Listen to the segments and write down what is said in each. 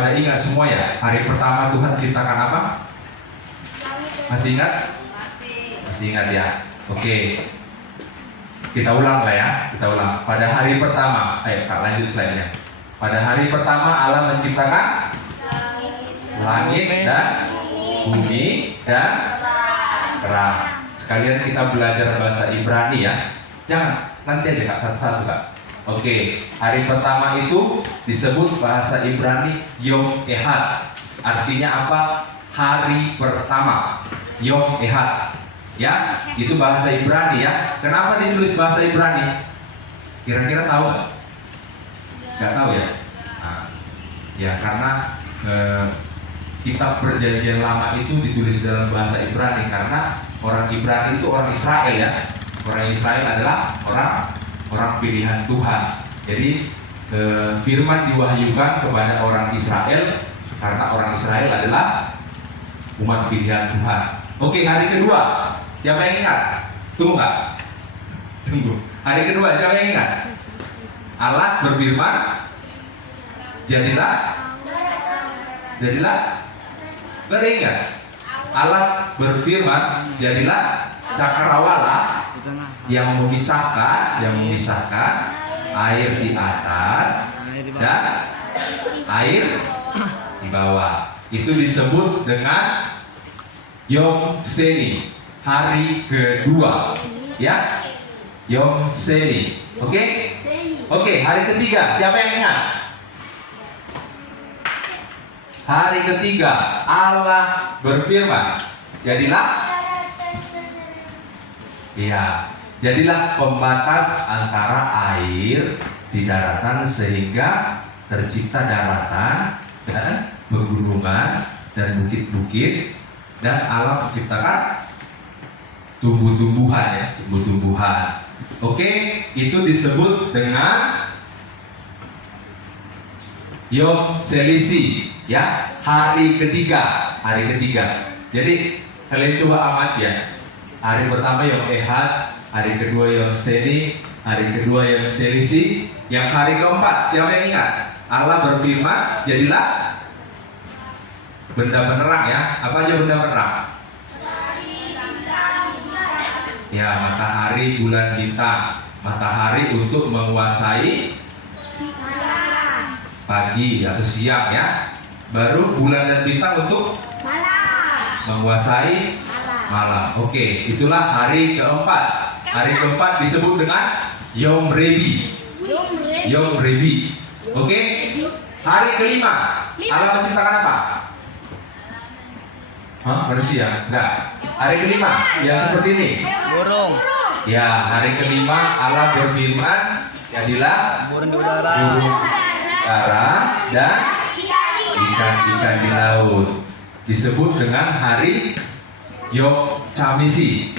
pada ingat semua ya, hari pertama Tuhan ciptakan apa? Masih ingat? Masih ingat ya? Oke. Kita ulang lah ya, kita ulang. Pada hari pertama, ayo Kak lanjut slide-nya. Pada hari pertama Allah menciptakan langit dan bumi dan terang. Sekalian kita belajar bahasa Ibrani ya. Jangan, nanti aja Kak, satu-satu Kak. Oke, hari pertama itu disebut bahasa Ibrani Yom Ehad. Artinya apa? Hari pertama. Yom Ehad. Ya, itu bahasa Ibrani ya. Kenapa ditulis bahasa Ibrani? Kira-kira tahu nggak? Nggak tahu ya? Nah, ya karena kitab Perjanjian Lama itu ditulis dalam bahasa Ibrani karena orang Ibrani itu orang Israel ya. Orang Israel adalah orang pilihan Tuhan. Jadi firman diwahyukan kepada orang Israel karena orang Israel adalah umat pilihan Tuhan. Oke, hari kedua. Siapa yang ingat? Tunggu nggak? Tunggu. Hari kedua, siapa yang ingat? Allah berfirman, jadilah. Gak ada ingat? Allah berfirman, jadilah cakrawala yang memisahkan air di atas dan air di bawah. Itu disebut dengan Yom Seni, hari kedua, ya, Yom Seni. Oke? Oke, hari ketiga, siapa yang ingat? Hari ketiga, Allah berfirman, jadilah pembatas antara air di daratan sehingga tercipta daratan dan pegunungan dan bukit-bukit, dan Allah menciptakan tumbuh-tumbuhan. Oke, itu disebut dengan Yom Selisi ya, hari ketiga. Jadi kalian coba amati ya. Hari pertama Yom Ehad, hari kedua Yom Seni, hari kedua Yom Selisi. Yang hari keempat, siapa yang ingat? Allah berfirman, jadilah benda penerang ya. Apa aja benda penerang? Ya, matahari, bulan, bintang. Matahari untuk menguasai pagi atau siang ya. Baru bulan dan bintang untuk menguasai malam. Oke, itulah hari keempat. Hari keempat disebut dengan Yom Rebi. Oke. Hari kelima, Allah menciptakan apa? Manusia? Enggak. Hari kelima yang seperti ini. Burung. Ya, hari kelima Allah berfirman, jadilah Burung di udara. Dan ikan-ikan di laut. Disebut dengan hari Yom Chamisi.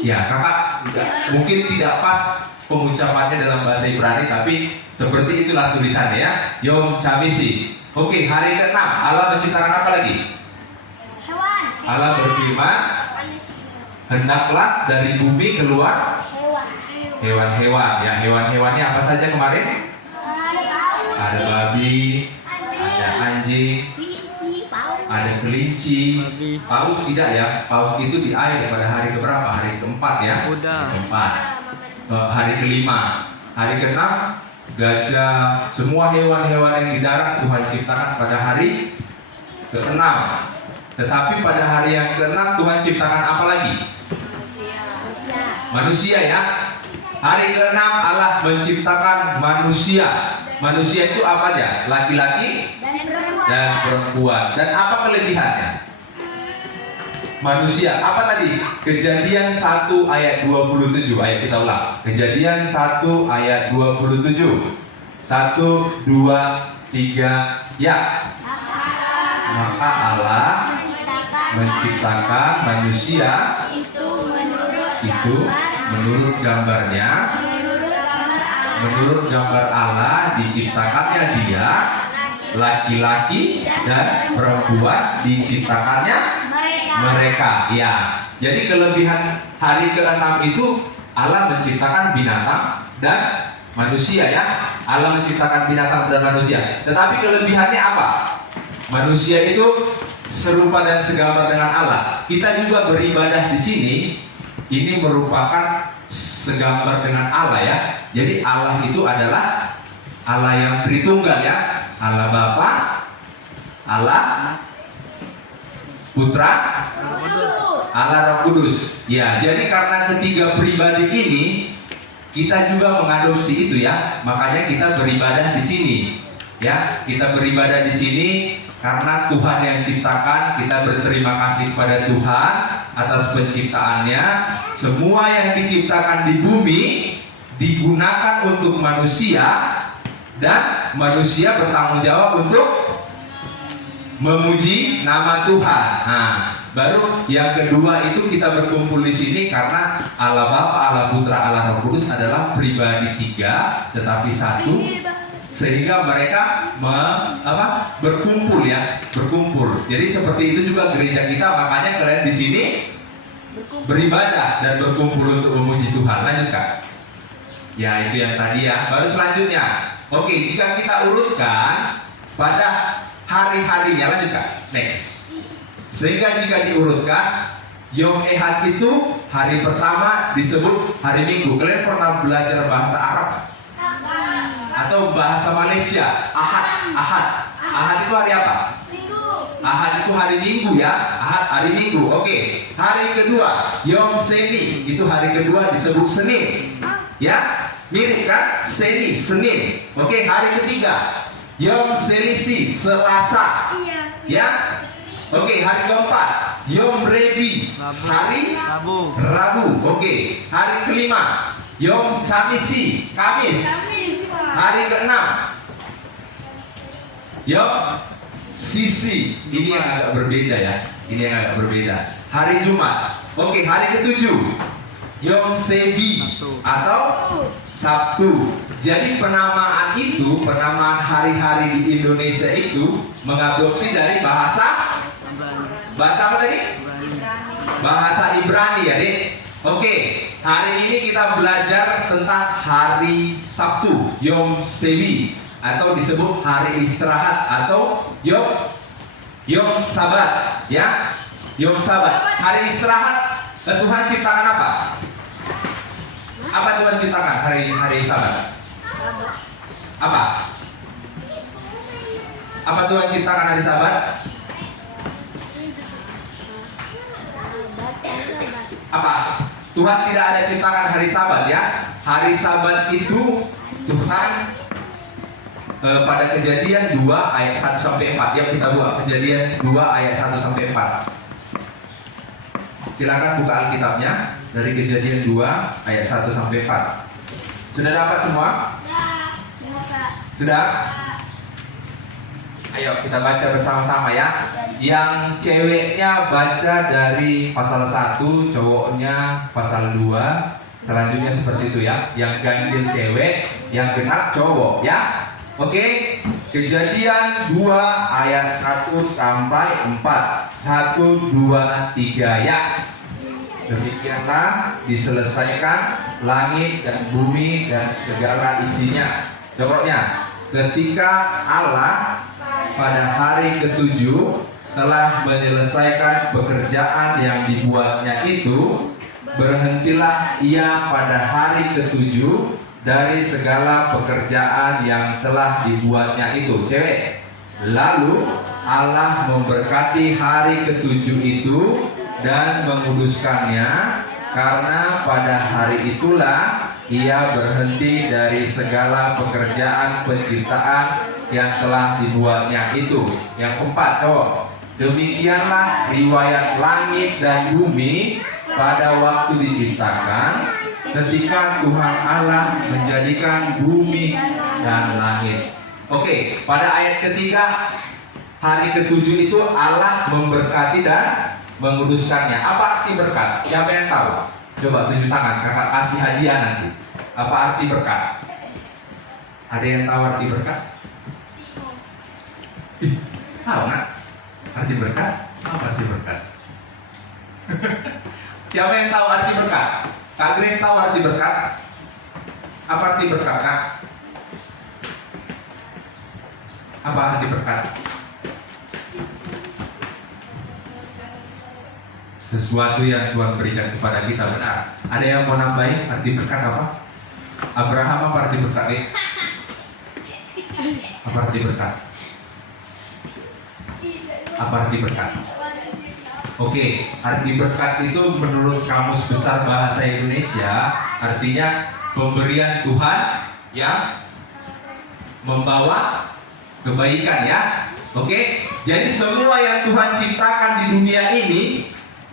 Ya, kakak mungkin tidak pas pengucapannya dalam bahasa Ibrani, tapi seperti itulah tulisannya ya, Yom Chamisi. Oke, hari ke-6 Allah menciptakan apa lagi? Allah berfirman, hendaklah dari bumi keluar hewan-hewan. Ya, hewan-hewannya apa saja kemarin? Ada babi, ada anjing, ada kelinci. Paus tidak ya? Paus itu di air pada hari keberapa? Hari keempat ya? Keempat. Hari kelima. Hari keenam, gajah. Semua hewan-hewan yang di darat Tuhan ciptakan pada hari keenam. Tetapi pada hari yang ke-6 Tuhan ciptakan apa lagi? Manusia ya. Hari ke-6 Allah menciptakan manusia. Manusia itu apa aja? Laki-laki dan perempuan. Dan apa kelebihannya? Manusia, apa tadi? Kejadian 1 ayat 27. Ayo kita ulang. Kejadian 1 ayat 27. 1, 2, 3, ya. Maka Allah menciptakan manusia itu menurut gambarnya, menurut gambar Allah diciptakannya dia, laki-laki dan perempuan diciptakannya mereka. Ya, jadi kelebihan hari ke-6 itu Allah menciptakan binatang dan manusia ya. Allah menciptakan binatang dan manusia. Tetapi kelebihannya apa? Manusia itu serupa dan segambar dengan Allah. Kita juga beribadah di sini. Ini merupakan segambar dengan Allah ya. Jadi Allah itu adalah Allah yang Tritunggal ya. Allah Bapa, Allah Putra, Allah Roh Kudus. Ya, jadi karena ketiga pribadi ini kita juga mengadopsi itu ya. Makanya kita beribadah di sini. Ya, kita beribadah di sini karena Tuhan yang ciptakan. Kita berterima kasih kepada Tuhan atas penciptaannya. Semua yang diciptakan di bumi digunakan untuk manusia, dan manusia bertanggung jawab untuk memuji nama Tuhan. Nah, baru yang kedua itu kita berkumpul di sini karena Allah Bapa, Allah Putra, Allah Roh Kudus adalah pribadi tiga tetapi satu, sehingga mereka berkumpul ya, berkumpul. Jadi seperti itu juga gereja kita. Makanya kalian di sini beribadah dan berkumpul untuk memuji Tuhan. Lanjutkan. Ya, itu yang tadi ya. Baru selanjutnya. Oke, jika kita urutkan pada hari-harinya, lanjutkan. Next. Sehingga jika diurutkan, Yom Ehad itu hari pertama disebut hari Minggu. Kalian pernah belajar bahasa Arab atau bahasa Malaysia? Ahad, Ahad. Ahad itu hari apa? Minggu. Ahad itu hari Minggu ya. Ahad hari Minggu. Oke. Hari kedua Yom Seni, itu hari kedua disebut Senin. Ya, mirip kan? Seni, Senin. Oke, hari ketiga Yom Selisi, Selasa. Ya. Oke, hari keempat Yom Rebi, hari Rabu. Oke, hari kelima Yom Kamisi, Kamis. Hari keenam Yom Sisi. Ini yang agak berbeda ya. Ini yang agak berbeda. Hari Jumat. Oke, hari ketujuh Yom Sebi atau Sabtu. Jadi penamaan itu, penamaan hari-hari di Indonesia itu mengadopsi dari bahasa apa tadi? Bahasa Ibrani ya, Dik. Oke, hari ini kita belajar tentang hari Sabtu, Yom Sebi, atau disebut hari istirahat atau Yom Sabat, ya. Yom Sabat, hari istirahat. Tuhan ciptakan apa? Apa Tuhan ciptakan hari Sabat? Apa? Apa Tuhan ciptakan hari Sabat? Apa? Tuhan tidak ada ciptakan hari Sabat ya. Hari Sabat itu Tuhan pada Kejadian 2 ayat 1 sampai 4. Ya, kita buat Kejadian 2 ayat 1 sampai 4. Silakan buka Alkitabnya dari Kejadian 2 ayat 1 sampai 4. Sudah dapat semua? Sudah? Ayo kita baca bersama-sama ya. Yang ceweknya baca dari pasal 1, cowoknya pasal 2. Selanjutnya seperti itu ya. Yang ganjil cewek, yang genap cowok ya. Oke. Kejadian 2 ayat 1 sampai 4. 1, 2, 3 ya. Demikianlah diselesaikan langit dan bumi dan segala isinya. Contohnya, ketika Allah pada hari ketujuh telah menyelesaikan pekerjaan yang dibuatnya itu, berhentilah ia pada hari ketujuh dari segala pekerjaan yang telah dibuatnya itu. Cewek. Lalu Allah memberkati hari ketujuh itu dan menguduskannya, karena pada hari itulah ia berhenti dari segala pekerjaan penciptaan yang telah dibuatnya itu. Yang keempat, demikianlah riwayat langit dan bumi pada waktu diciptakan, ketika Tuhan Allah menjadikan bumi dan langit. Oke, pada ayat ketiga, hari ketujuh itu Allah memberkati dan menguduskannya. Apa arti berkat? Siapa yang tahu? Coba tunjuk tangan, kakak kasih hadiah nanti. Apa arti berkat? Ada yang tahu arti berkat? Tahu nggak? Arti berkat? Apa arti berkat? Siapa yang tahu arti berkat? Kak Grace tahu arti berkat? Apa arti berkat, Kak? Apa arti berkat? Sesuatu yang Tuhan berikan kepada kita, benar. Ada yang mau nambahin arti berkat apa? Abraham, apa arti berkat nih? Apa arti berkat? Apa arti berkat? Oke, arti berkat itu menurut Kamus Besar Bahasa Indonesia artinya pemberian Tuhan yang membawa kebaikan, ya. Oke, jadi semua yang Tuhan ciptakan di dunia ini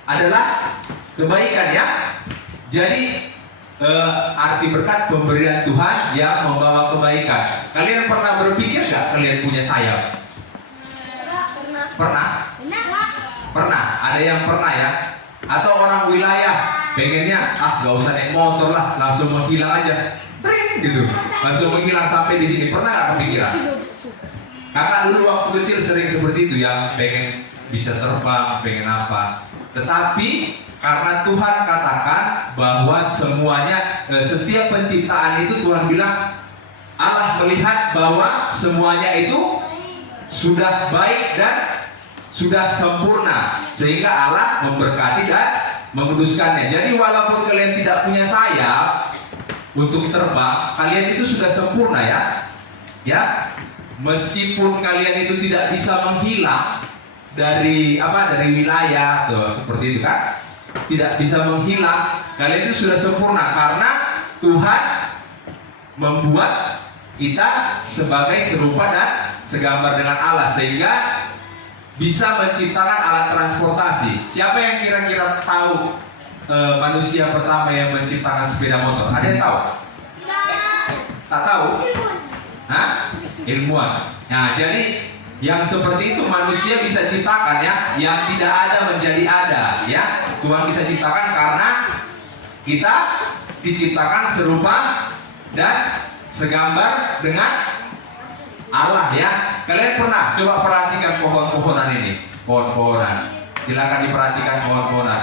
adalah kebaikan, ya. Jadi arti berkat pemberian Tuhan yang membawa kebaikan. Kalian pernah berpikir nggak kalian punya sayap? Pernah? Pernah. Ada yang pernah, ya? Atau orang wilayah pengennya nggak usah naik motor lah, langsung menghilang aja, gitu, langsung menghilang sampai di sini. Pernah nggak kepikiran? Kakak dulu waktu kecil sering seperti itu, ya, pengen bisa terbang, pengen apa. Tetapi karena Tuhan katakan bahwa semuanya, setiap penciptaan itu Tuhan bilang, Allah melihat bahwa semuanya itu sudah baik dan sudah sempurna, sehingga Allah memberkati dan menguduskannya. Jadi walaupun kalian tidak punya sayap untuk terbang, kalian itu sudah sempurna, ya. Ya, meskipun kalian itu tidak bisa menghilang dari wilayah, tuh, seperti itu kan, tidak bisa menghilang, kalian itu sudah sempurna karena Tuhan membuat kita sebagai serupa dan segambar dengan Allah, sehingga bisa menciptakan alat transportasi. Siapa yang kira-kira tahu manusia pertama yang menciptakan sepeda motor? Ada yang tahu? Tak tahu? Hah? Ilmuwan. Nah, jadi yang seperti itu manusia bisa ciptakan, ya. Yang tidak ada menjadi ada, ya. Tuhan bisa ciptakan karena kita diciptakan serupa dan segambar dengan Allah, ya. Kalian pernah coba perhatikan pohon-pohonan ini, pohon-pohonan. Silakan diperhatikan pohon-pohonan.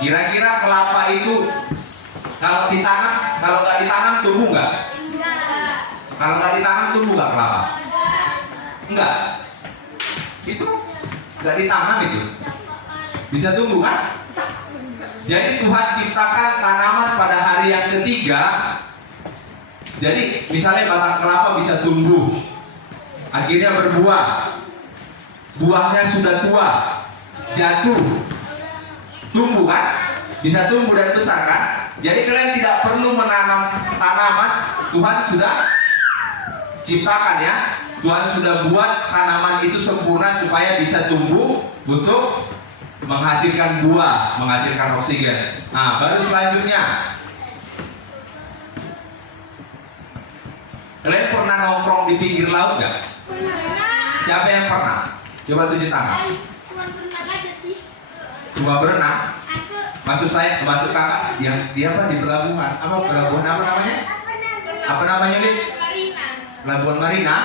Kira-kira kelapa itu kalau ditanam, kalau nggak ditanam tumbuh nggak? Kalau nggak ditanam tumbuh nggak kelapa? Enggak. Itu nggak ditanam itu bisa tumbuh, kan? Jadi Tuhan ciptakan tanaman pada hari yang ketiga. Jadi misalnya batang kelapa bisa tumbuh, akhirnya berbuah, buahnya sudah tua, jatuh, tumbuh, kan? Bisa tumbuh dan besar, kan? Jadi kalian tidak perlu menanam tanaman, Tuhan sudah ciptakan, ya. Tuhan sudah buat tanaman itu sempurna supaya bisa tumbuh untuk menghasilkan buah, menghasilkan oksigen. Nah, baru selanjutnya, kalian pernah nongkrong di pinggir laut nggak? Siapa yang pernah? Coba tunjuk tangan. Cuma berenang? Maksud saya, maksud kakak, dia apa di pelabuhan? Apa pelabuhan apa namanya? Apa namanya, Lid? Pelabuhan Marina.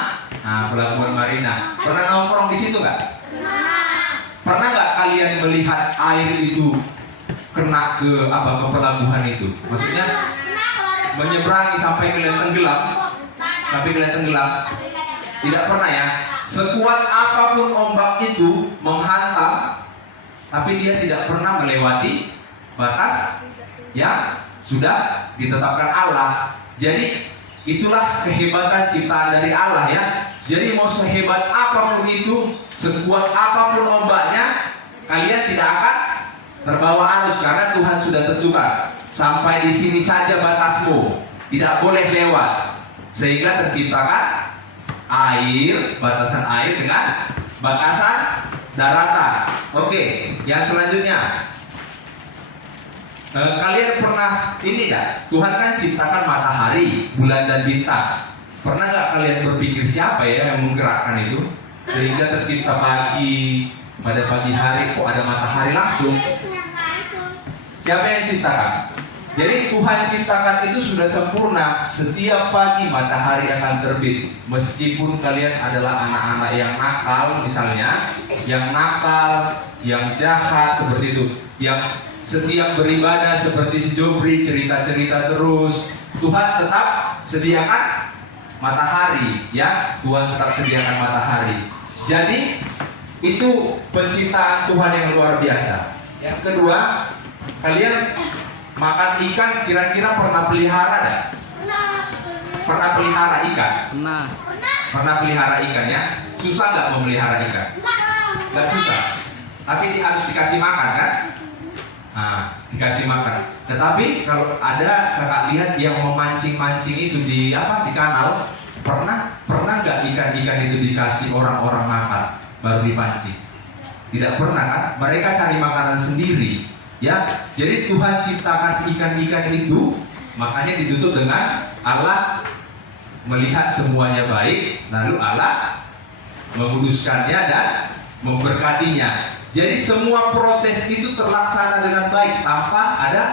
Nah, Pelabuhan Marina. Pernah nongkrong di situ nggak? Pernah nggak kalian melihat air itu kena ke pelabuhan itu? Maksudnya menyeberangi sampai kalian tenggelam? Tapi kalian tenggelam? Tidak pernah, ya. Sekuat apapun ombak itu menghantam, tapi dia tidak pernah melewati batas yang sudah ditetapkan Allah. Jadi itulah kehebatan ciptaan dari Allah, ya. Jadi mau sehebat apapun itu, sekuat apapun ombaknya, kalian tidak akan terbawa arus karena Tuhan sudah tentukan. Sampai di sini saja batasmu, tidak boleh lewat. Sehingga terciptakan air, batasan air dengan batasan daratan. Oke, yang selanjutnya, kalian pernah ini enggak? Tuhan kan ciptakan matahari, bulan dan bintang. Pernah nggak kalian berpikir siapa, ya, yang menggerakkan itu sehingga tercipta pagi, pada pagi hari kok ada matahari langsung? Siapa yang ciptakan? Jadi Tuhan ciptakan itu sudah sempurna. Setiap pagi matahari akan terbit. Meskipun kalian adalah anak-anak yang nakal, misalnya, yang nakal, yang jahat seperti itu, yang setiap beribadah seperti si Jobri cerita-cerita terus, Tuhan tetap sediakan matahari, ya. Tuhan tetap sediakan matahari. Jadi itu penciptaan Tuhan yang luar biasa. Yang kedua, kalian makan ikan kira-kira pernah pelihara enggak? Pernah pelihara ikan? Pernah. Pernah pelihara ikan, ya? Susah nggak memelihara ikan? Nggak susah. Tapi harus dikasih makan, kan? Nah, dikasih makan. Tetapi kalau ada kakak lihat yang memancing-mancing itu di kanal, pernah nggak ikan-ikan itu dikasih orang-orang makan baru dipancing? Tidak pernah, kan? Mereka cari makanan sendiri, ya. Jadi Tuhan ciptakan ikan-ikan itu, makanya ditutup dengan Allah melihat semuanya baik, lalu Allah menguduskannya dan memberkatinya. Jadi semua proses itu terlaksana dengan baik tanpa ada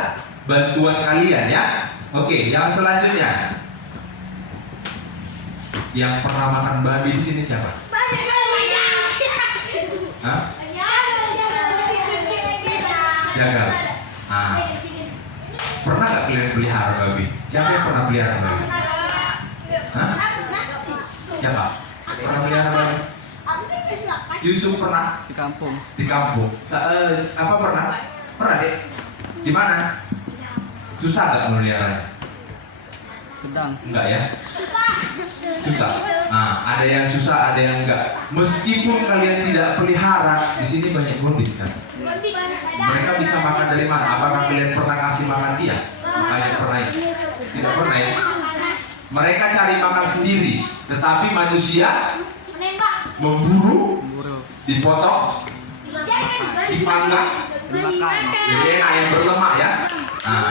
bantuan kalian, ya. Oke, yang selanjutnya. Yang pernah makan babi di sini siapa? Hah? Jagal. Ah. Pernah nggak kalian pelihara babi? Siapa yang pernah pelihara babi? Hah? Siapa? Pernah pelihara babi? Yusuf pernah Di kampung. di kampung. Apa pernah? Pernah, Dek? Di mana? Susah nggak meliharanya? Sedang. Enggak, ya? Susah. Nah, ada yang susah, ada yang enggak. Meskipun kalian tidak pelihara, di sini banyak godin, kan? Mereka bisa makan dari mana? Apakah kalian pernah kasih makan dia? Kalian pernah? Tidak pernah, ya? Mereka cari makan sendiri, tetapi manusia memburu, dipotong, dipanggang, Dimakan. jadi enak yang berlemak, ya. Nah,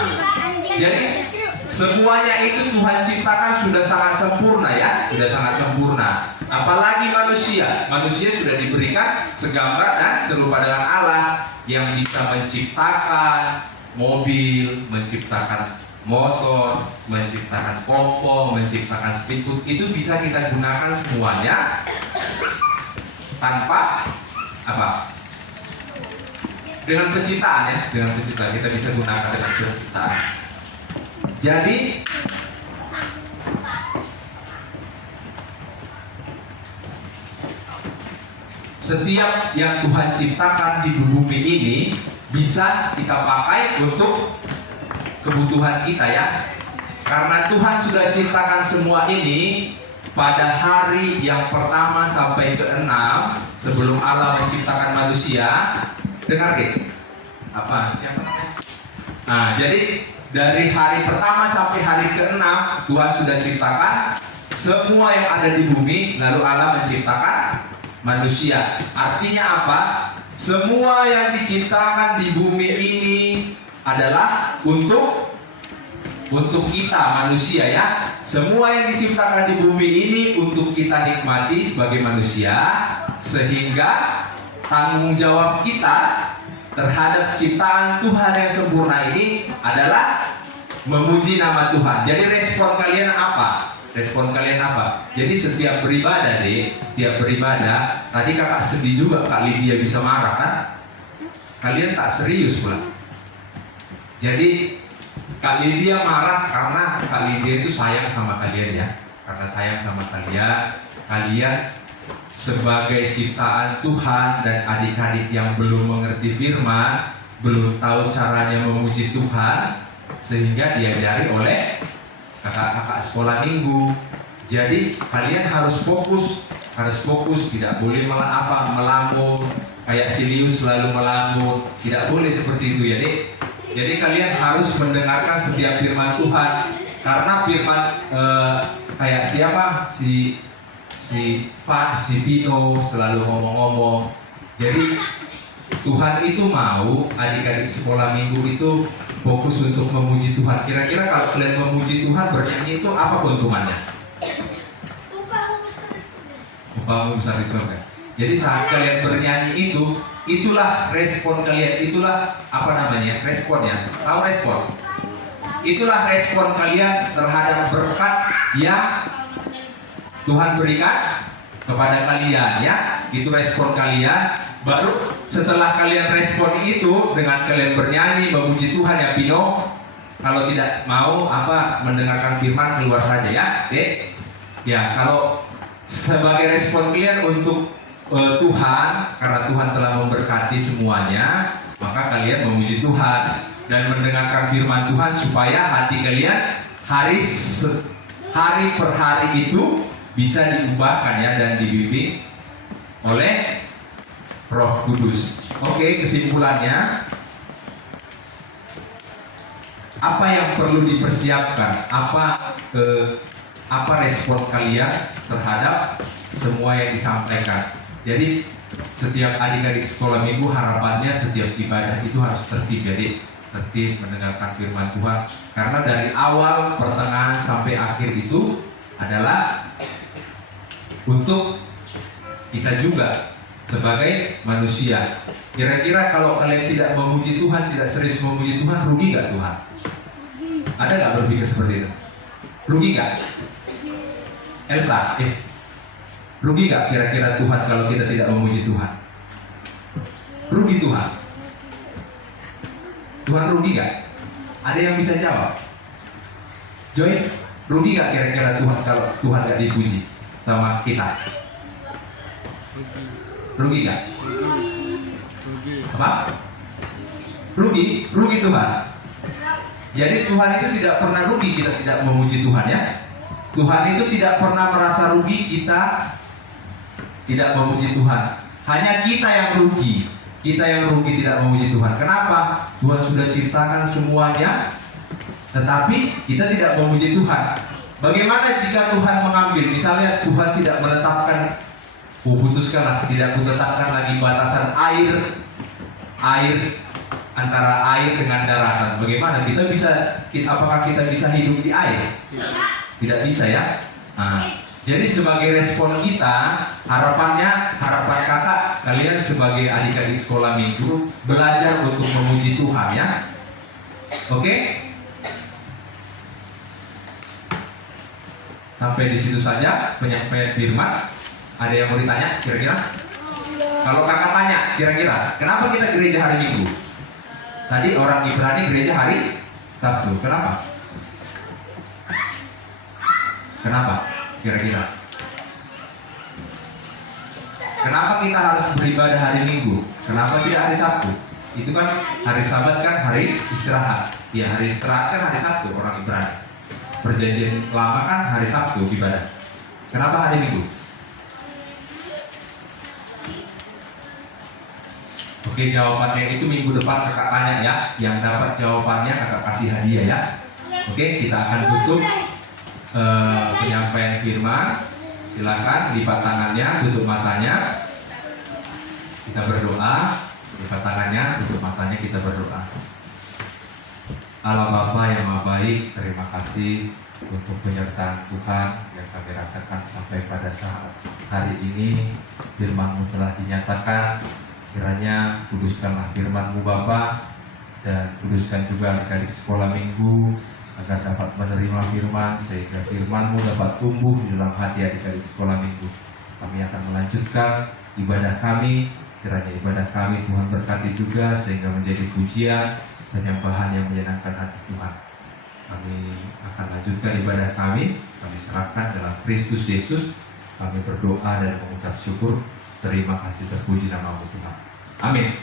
jadi semuanya itu Tuhan ciptakan sudah sangat sempurna, ya, sudah sangat sempurna. Apalagi manusia sudah diberikan segambar dan serupa dengan Allah yang bisa menciptakan mobil, menciptakan motor, menciptakan kompor, menciptakan speedboat. Itu bisa kita gunakan semuanya tanpa apa? Dengan penciptaan, ya, dengan penciptaan kita bisa gunakan dengan penciptaan. Jadi setiap yang Tuhan ciptakan di bumi ini bisa kita pakai untuk kebutuhan kita, ya. Karena Tuhan sudah ciptakan semua ini pada hari yang pertama sampai ke-6 sebelum Allah menciptakan manusia. Dengar, deh. Apa? Siapa namanya? Nah, jadi dari hari pertama sampai hari ke-6 Tuhan sudah ciptakan semua yang ada di bumi, lalu Allah menciptakan manusia. Artinya apa? Semua yang diciptakan di bumi ini adalah untuk kita manusia, ya. Semua yang diciptakan di bumi ini untuk kita nikmati sebagai manusia, sehingga tanggung jawab kita terhadap ciptaan Tuhan yang sempurna ini adalah memuji nama Tuhan. Jadi respon kalian apa? Respon kalian apa? Jadi setiap beribadah, setiap beribadah, tadi kakak sedih juga Kak Lydia bisa marah, kan? Kalian tak serius pula. Jadi Kak Lydia marah karena Kak Lydia itu sayang sama kalian, ya. Karena sayang sama kalian sebagai ciptaan Tuhan dan adik-adik yang belum mengerti firman, belum tahu caranya memuji Tuhan, sehingga diajari oleh kakak-kakak sekolah minggu. Jadi kalian harus fokus, tidak boleh melamun, kayak Silius selalu melamun, tidak boleh seperti itu, ya, Dek. Jadi kalian harus mendengarkan setiap firman Tuhan, karena firman kayak siapa si Pino selalu ngomong-ngomong. Jadi Tuhan itu mau adik-adik sekolah minggu itu fokus untuk memuji Tuhan. Kira-kira kalau kalian memuji Tuhan, bernyanyi itu apa keuntungannya? Upahmu besar di surga. Jadi saat kalian bernyanyi itulah respon kalian, itulah apa namanya? Responnya. Tahu respon? Itulah respon kalian terhadap berkat yang Tuhan berikan kepada kalian, ya. Itu respon kalian. Baru setelah kalian respon itu dengan kalian bernyanyi memuji Tuhan ya Pino. Kalau tidak mau mendengarkan firman keluar saja ya, Dek. Ya, kalau sebagai respon kalian untuk Tuhan, karena Tuhan telah memberkati semuanya, maka kalian memuji Tuhan dan mendengarkan firman Tuhan supaya hati kalian hari per hari itu bisa diubahkan ya dan dibimbing oleh Roh Kudus. Oke, kesimpulannya apa yang perlu dipersiapkan? Apa respon kalian terhadap semua yang disampaikan? Jadi setiap adik-adik sekolah minggu harapannya setiap ibadah itu harus tertib. Jadi tertib mendengarkan firman Tuhan. Karena dari awal, pertengahan sampai akhir itu adalah untuk kita juga sebagai manusia. Kira-kira kalau kalian tidak memuji Tuhan, tidak serius memuji Tuhan, rugi gak Tuhan? Ada gak berpikir seperti itu? Rugi gak? Elsa, rugi gak kira-kira Tuhan kalau kita tidak memuji Tuhan? Rugi Tuhan? Tuhan rugi gak? Ada yang bisa jawab? Joy, rugi gak kira-kira Tuhan kalau Tuhan gak dipuji sama kita? Rugi gak? Rugi. Apa? Rugi? Rugi Tuhan? Jadi Tuhan itu tidak pernah rugi kita tidak memuji Tuhan ya. Tuhan itu tidak pernah merasa rugi kita tidak memuji Tuhan. Hanya kita yang rugi. Kita yang rugi tidak memuji Tuhan. Kenapa? Tuhan sudah ciptakan semuanya, tetapi kita tidak memuji Tuhan. Bagaimana jika Tuhan mengambil? Misalnya Tuhan tidak menetapkan, putuskanlah, tidak kutetapkan lagi batasan air antara air dengan daratan. Bagaimana apakah kita bisa hidup di air? Tidak bisa ya. Nah, jadi sebagai respon kita, harapan kakak kalian sebagai adik-adik sekolah minggu belajar untuk memuji Tuhan ya. Oke? Sampai di situ saja penyampaian firman. Ada yang mau ditanya kira-kira? Kalau kakak tanya kira-kira, kenapa kita gereja hari Minggu? Tadi orang Ibrani gereja hari Sabtu. Kenapa? Kenapa? Kira-kira? Kenapa kita harus beribadah hari Minggu? Kenapa tidak hari Sabtu? Itu kan hari Sabat kan hari istirahat. Ya hari istirahat kan hari Sabtu orang Ibrani. Perjanjian lama kan hari Sabtu ibadah. Kenapa hari Minggu? Oke, jawabannya itu minggu depan kakak tanya ya. Yang dapat jawabannya kakak kasih hadiah ya. Oke, kita akan tutup penyampaian firman. Silakan lipat tangannya, tutup matanya. Kita berdoa. Lipat tangannya, tutup matanya, kita berdoa. Allah Bapa yang Maha Baik, terima kasih untuk penyertaan Tuhan yang kami rasakan sampai pada saat hari ini. Firman-Mu telah dinyatakan. Kiranya kuduskanlah firman-Mu Bapa, dan kuduskan juga adik-adik sekolah minggu agar dapat menerima firman, sehingga firman-Mu dapat tumbuh di dalam hati adik-adik sekolah minggu. Kami akan melanjutkan ibadah kami. Kiranya ibadah kami Tuhan berkati juga, sehingga menjadi pujian penyembahan yang menyenangkan hati Tuhan. Kami akan lanjutkan ibadah kami. Kami serahkan dalam Kristus Yesus. Kami berdoa dan mengucap syukur. Terima kasih, terpuji nama-Mu Tuhan. Amin.